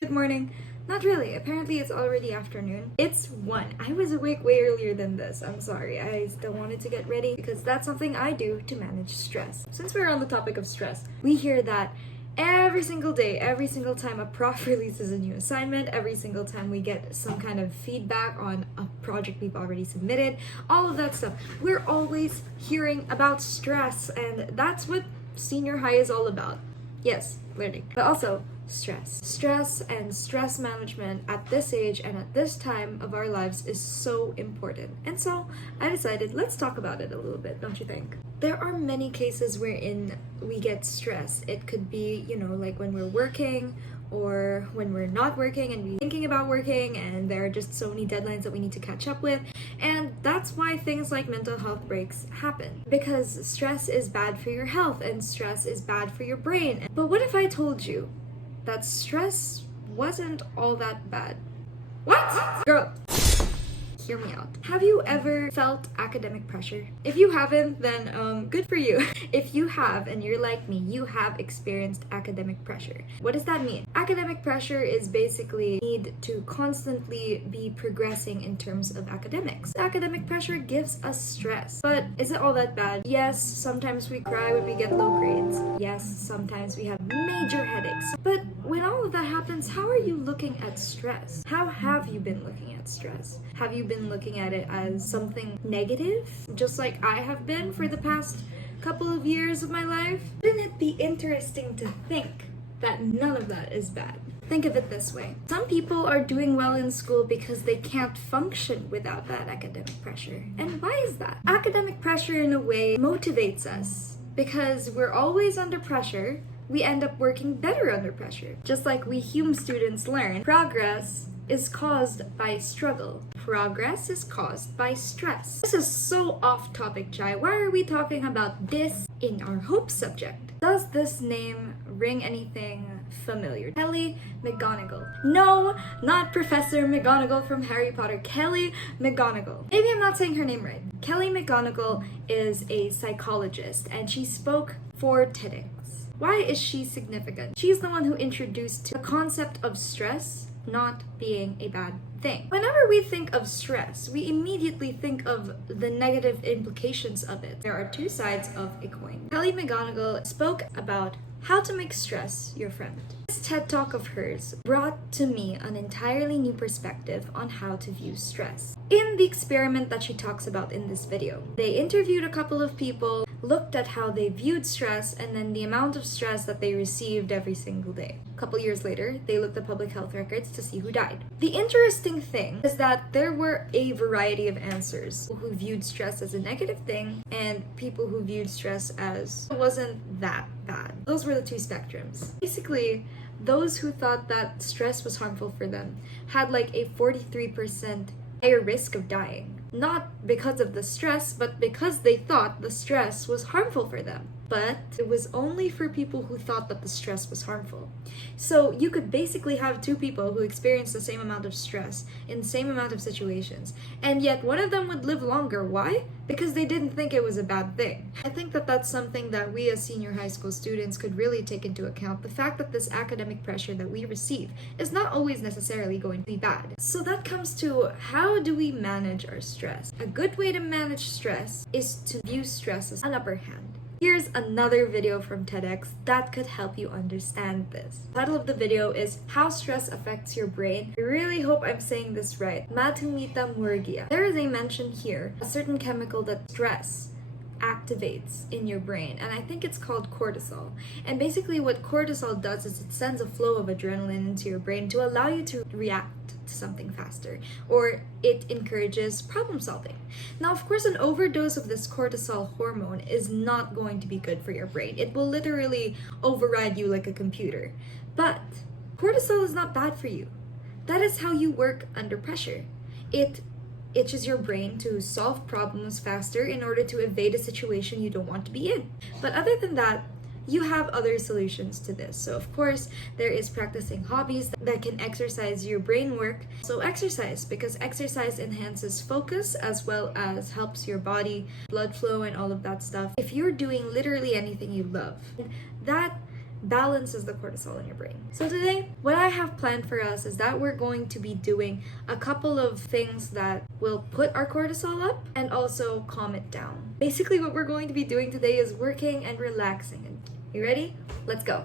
Good morning. Not really. Apparently it's already afternoon. It's 1. I was awake way earlier than this. I'm sorry. I still wanted to get ready because that's something I do to manage stress. Since we're on the topic of stress, we hear that every single day, every single time a prof releases a new assignment, every single time we get some kind of feedback on a project we've already submitted, all of that stuff. We're always hearing about stress, and that's what senior high is all about. Yes, learning. But also, stress. Stress and stress management at this age and at this time of our lives is so important. And so I decided, let's talk about it a little bit, don't you think? There are many cases wherein we get stress. It could be, like when we're working or when we're not working and we're thinking about working and there are just so many deadlines that we need to catch up with. And that's why things like mental health breaks happen. Because stress is bad for your health and stress is bad for your brain. But what if I told you that stress wasn't all that bad? What? Girl, hear me out. Have you ever felt academic pressure? If you haven't, then good for you. If you have, and you're like me, you have experienced academic pressure. What does that mean? Academic pressure is basically need to constantly be progressing in terms of academics. Academic pressure gives us stress. But is it all that bad? Yes, sometimes we cry when we get low grades. Yes, sometimes we have major headaches. But when all of that happens, how are you looking at stress? How have you been looking at stress? Have you been looking at it as something negative, just like I have been for the past couple of years of my life? Wouldn't it be interesting to think that none of that is bad? Think of it this way. Some people are doing well in school because they can't function without that academic pressure. And why is that? Academic pressure, in a way, motivates us because we're always under pressure. We end up working better under pressure. Just like we Hume students learn, progress is caused by struggle. Progress is caused by stress. This is so off topic, Chai. Why are we talking about this in our hope subject? Does this name ring anything familiar? Kelly McGonagall. No, not Professor McGonagall from Harry Potter. Kelly McGonagall. Maybe I'm not saying her name right. Kelly McGonagall is a psychologist and she spoke for TEDx. Why is she significant? She's the one who introduced the concept of stress not being a bad thing. Whenever we think of stress, we immediately think of the negative implications of it. There are two sides of a coin. Kelly McGonagall spoke about how to make stress your friend. This TED Talk of hers brought to me an entirely new perspective on how to view stress. In the experiment that she talks about in this video, they interviewed a couple of people, looked at how they viewed stress, and then the amount of stress that they received every single day. A couple years later, they looked at public health records to see who died. The interesting thing is that there were a variety of answers. People who viewed stress as a negative thing and people who viewed stress as it wasn't that bad. Those were the two spectrums. Basically, those who thought that stress was harmful for them had like a 43% higher risk of dying. Not because of the stress, but because they thought the stress was harmful for them. But it was only for people who thought that the stress was harmful. So you could basically have two people who experience the same amount of stress in the same amount of situations, and yet one of them would live longer. Why? Because they didn't think it was a bad thing. I think that that's something that we as senior high school students could really take into account. The fact that this academic pressure that we receive is not always necessarily going to be bad. So that comes to, how do we manage our stress? A good way to manage stress is to view stress as an upper hand. Here's another video from TEDx that could help you understand this. The title of the video is How Stress Affects Your Brain. I really hope I'm saying this right. Matumita murgia. There is a mention here, a certain chemical that stress activates in your brain, and I think it's called cortisol. And basically what cortisol does is it sends a flow of adrenaline into your brain to allow you to react to something faster, or it encourages problem solving. Now, of course, an overdose of this cortisol hormone is not going to be good for your brain. It will literally override you like a computer. But cortisol is not bad for you. That is how you work under pressure. It itches your brain to solve problems faster in order to evade a situation you don't want to be in. But other than that, you have other solutions to this. So of course, there is practicing hobbies that can exercise your brain work. So exercise, because exercise enhances focus as well as helps your body, blood flow and all of that stuff. If you're doing literally anything you love, that balances the cortisol in your brain. So today, what I have planned for us is that we're going to be doing a couple of things that will put our cortisol up and also calm it down. Basically, what we're going to be doing today is working and relaxing. You ready? Let's go.